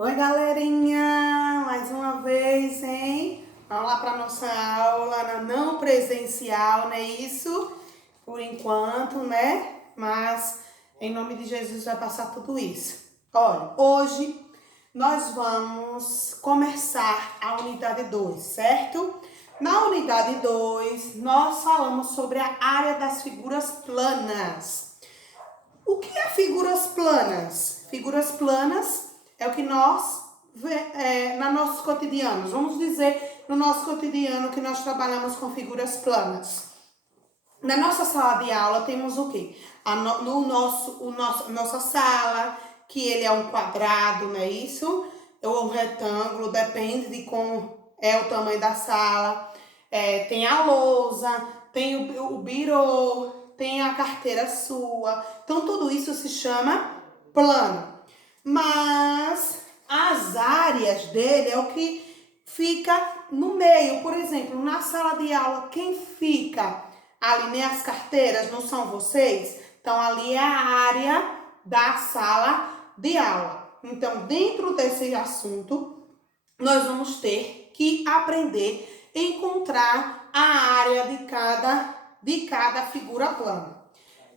Oi, galerinha! Mais uma vez, hein? Vamos lá para nossa aula na não presencial, não é isso? Por enquanto, né? Mas, em nome de Jesus, vai passar tudo isso. Olha, hoje nós vamos começar a unidade 2, certo? Na unidade 2, nós falamos sobre a área das figuras planas. O que é figuras planas? Figuras planas é o que nós no nossos cotidianos. Vamos dizer, no nosso cotidiano que nós trabalhamos com figuras planas. Na nossa sala de aula temos o quê? Nossa sala, que ele é um quadrado, não é isso? Ou um retângulo, depende de como é o tamanho da sala. Tem a lousa, tem o birô, tem a carteira sua. Então, tudo isso se chama plano. Mas as áreas dele é o que fica no meio. Por exemplo, na sala de aula, quem fica ali, né, as carteiras, não são vocês? Então, ali é a área da sala de aula. Então, dentro desse assunto, nós vamos ter que aprender a encontrar a área de cada figura plana.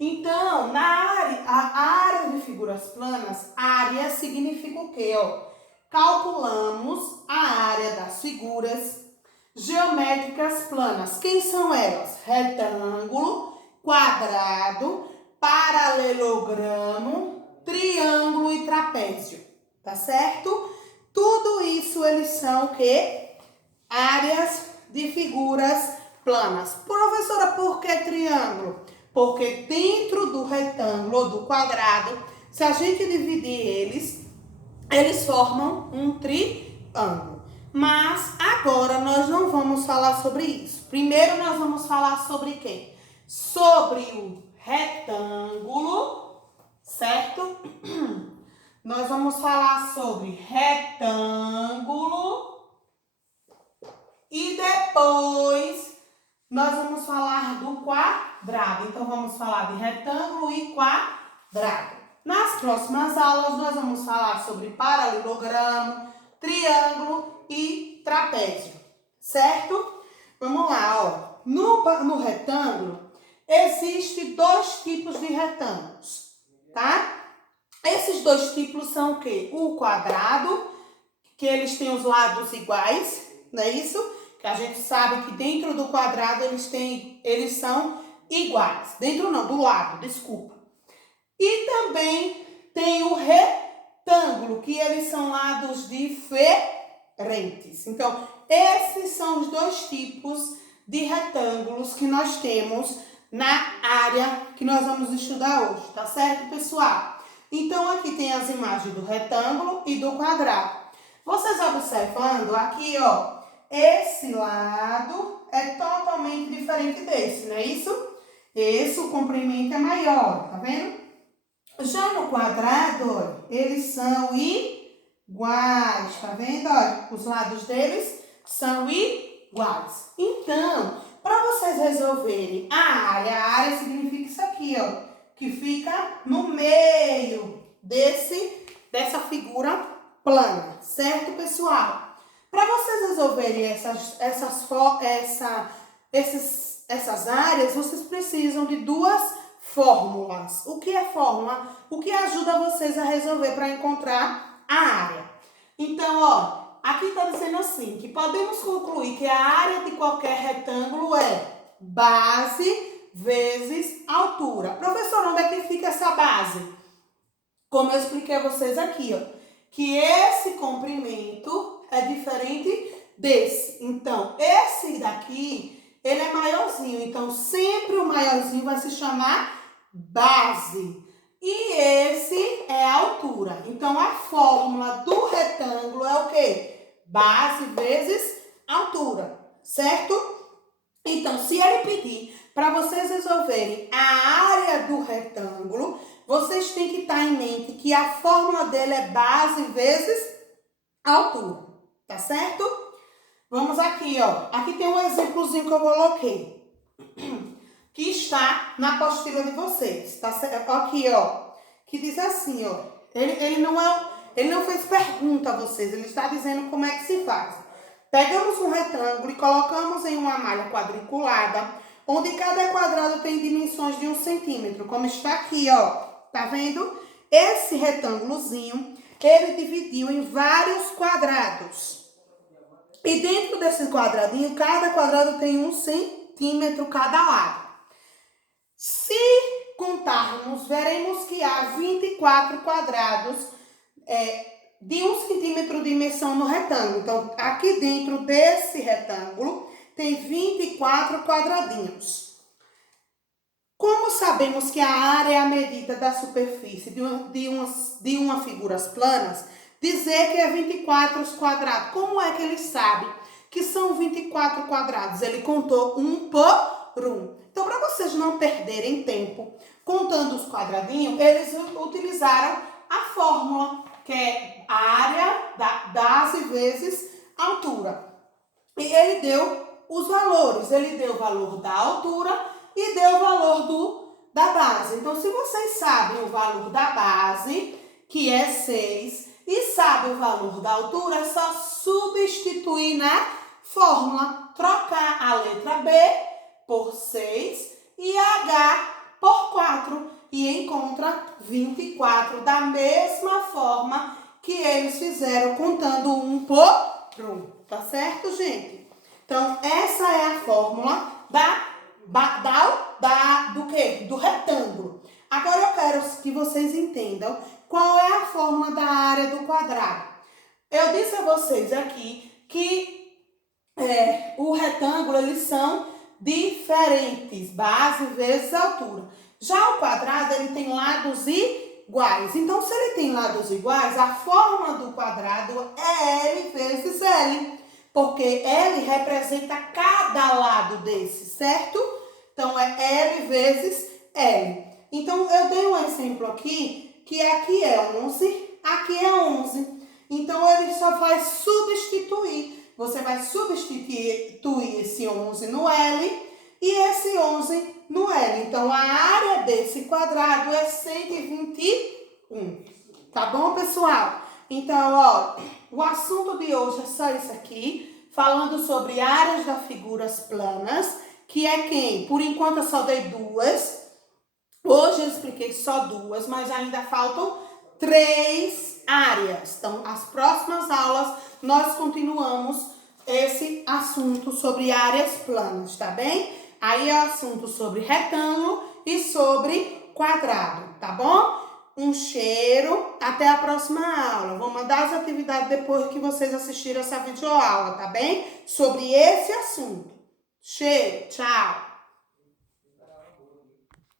Então, a área de figuras planas, área significa o quê? Calculamos a área das figuras geométricas planas. Quem são elas? Retângulo, quadrado, paralelogramo, triângulo e trapézio. Tá certo? Tudo isso eles são o quê? Áreas de figuras planas. Professora, por que triângulo? Porque dentro do retângulo ou do quadrado, se a gente dividir eles formam um triângulo. Mas agora nós não vamos falar sobre isso. Primeiro nós vamos falar sobre quê? Sobre o retângulo, certo? Nós vamos falar sobre retângulo e depois nós vamos falar do quadrado. Então, vamos falar de retângulo e quadrado. Nas próximas aulas, nós vamos falar sobre paralelogramo, triângulo e trapézio, certo? Vamos lá, ó. No retângulo, existem dois tipos de retângulos, tá? Esses dois tipos são o quê? O quadrado, que eles têm os lados iguais, não é isso? Que a gente sabe que dentro do quadrado eles são iguais. Dentro não, do lado, desculpa. E também tem o retângulo, que eles são lados diferentes. Então, esses são os dois tipos de retângulos que nós temos na área que nós vamos estudar hoje, tá certo, pessoal? Então, aqui tem as imagens do retângulo e do quadrado. Vocês observando aqui, ó, esse lado é totalmente diferente desse, não é isso? Esse, o comprimento é maior, tá vendo? Já no quadrado, ó, eles são iguais, tá vendo? Olha, os lados deles são iguais. Então, para vocês resolverem a área significa isso aqui, ó, que fica no meio dessa figura plana, certo, pessoal? Para vocês resolverem essas áreas, vocês precisam de duas fórmulas. O que é fórmula? O que ajuda vocês a resolver para encontrar a área. Então, ó, aqui está dizendo assim, que podemos concluir que a área de qualquer retângulo é base vezes altura. Professor, onde é que fica essa base? Como eu expliquei a vocês aqui, ó, que esse comprimento é diferente desse. Então, esse daqui, ele é maiorzinho. Então, sempre o maiorzinho vai se chamar base. E esse é a altura. Então, a fórmula do retângulo é o quê? Base vezes altura, certo? Então, se ele pedir para vocês resolverem a área do retângulo, vocês têm que estar em mente que a fórmula dele é base vezes altura, tá certo? Vamos aqui, ó. Aqui tem um exemplozinho que eu coloquei, que está na apostila de vocês, tá certo? Aqui, ó, que diz assim, ó. Ele não é Ele não fez pergunta a vocês, ele está dizendo como é que se faz. Pegamos um retângulo e colocamos em uma malha quadriculada, onde cada quadrado tem dimensões de 1 centímetro, como está aqui, ó. Tá vendo? Esse retângulozinho, ele dividiu em vários quadrados. E dentro desse quadradinho, cada quadrado tem 1 centímetro cada lado. Se contarmos, veremos que há 24 quadrados de 1 centímetro de dimensão no retângulo. Então, aqui dentro desse retângulo, tem 24 quadradinhos. Como sabemos que a área é a medida da superfície de uma figura planas, dizer que é 24 quadrados. Como é que ele sabe que são 24 quadrados? Ele contou um por um. Então, para vocês não perderem tempo contando os quadradinhos, eles utilizaram a fórmula, que é a área da base vezes a altura. E ele deu os valores. Ele deu o valor da altura e deu o valor da base. Então, se vocês sabem o valor da base, que é 6, e sabem o valor da altura, é só substituir na fórmula. Trocar a letra B por 6 e H por 4. E encontra 24 da mesma forma que eles fizeram, contando um por um. Tá certo, gente? Então, essa é a fórmula do retângulo. Agora eu quero que vocês entendam qual é a fórmula da área do quadrado. Eu disse a vocês aqui que o retângulo, eles são diferentes, base vezes altura. Já o quadrado, ele tem lados iguais. Então, se ele tem lados iguais, a fórmula do quadrado é L vezes L. Porque L representa cada lado desse, certo? Então, é L vezes L. Então, eu dei um exemplo aqui, que aqui é 11, aqui é 11. Então, ele só vai substituir. Você vai substituir esse 11 no L e esse 11 no L. Então, a área desse quadrado é 121. Tá bom, pessoal? Então, ó, o assunto de hoje é só isso aqui, falando sobre áreas das figuras planas, que é quem? Por enquanto eu só dei 2. Hoje eu expliquei só 2, mas ainda faltam 3 áreas. Então, as próximas aulas nós continuamos esse assunto sobre áreas planas, tá bem? Aí é assunto sobre retângulo e sobre quadrado, tá bom? Um cheiro, até a próxima aula. Vou mandar as atividades depois que vocês assistirem essa videoaula, tá bem? Sobre esse assunto. Cheiro, tchau!